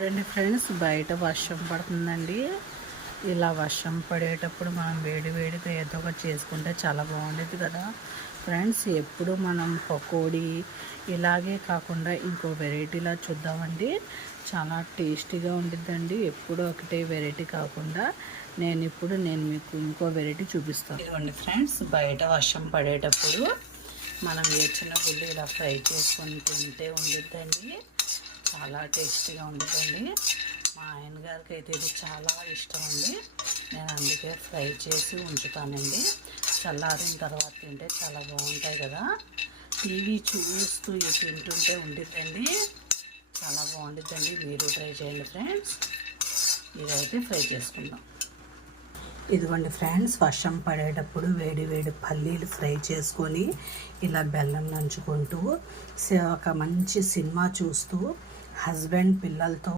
చూడండి ఫ్రెండ్స్, బయట వర్షం పడుతుందండి. ఇలా వర్షం పడేటప్పుడు మనం వేడి వేడిగా ఏదో ఒకటి చేసుకుంటే చాలా బాగుండేది కదా ఫ్రెండ్స్. ఎప్పుడు మనం పకోడీ ఇలాగే కాకుండా ఇంకో వెరైటీలా చూద్దామండి. చాలా టేస్టీగా ఉండిద్దండి. ఎప్పుడు ఒకటే వెరైటీ కాకుండా నేను మీకు ఇంకో వెరైటీ చూపిస్తాను. ఇదిగోండి ఫ్రెండ్స్, బయట వర్షం పడేటప్పుడు మనం వేచిన గుళ్ళు ఇలా ఫ్రై చేసుకొని తింటే ఉండిద్దండి. చాలా టేస్టీగా ఉంటుందండి. మా ఆయన గారికి అయితే ఇది చాలా ఇష్టం అండి. నేను అందుకే ఫ్రై చేసి ఉంచుతానండి. చల్లారిన తర్వాత తింటే చాలా బాగుంటాయి కదా. టీవీ చూస్తూ ఇది తింటుంటే ఉండిద్దండి. చాలా బాగుండిద్దండి. మీరు ట్రై చేయండి ఫ్రెండ్స్. ఇదైతే ఫ్రై చేసుకుందాం. ఇదిగోండి ఫ్రెండ్స్, వర్షం పడేటప్పుడు వేడి వేడి పల్లీలు ఫ్రై చేసుకొని ఇలా బెల్లం నంచుకుంటూ ఒక మంచి సినిమా చూస్తూ హస్బెండ్ పిల్లలతో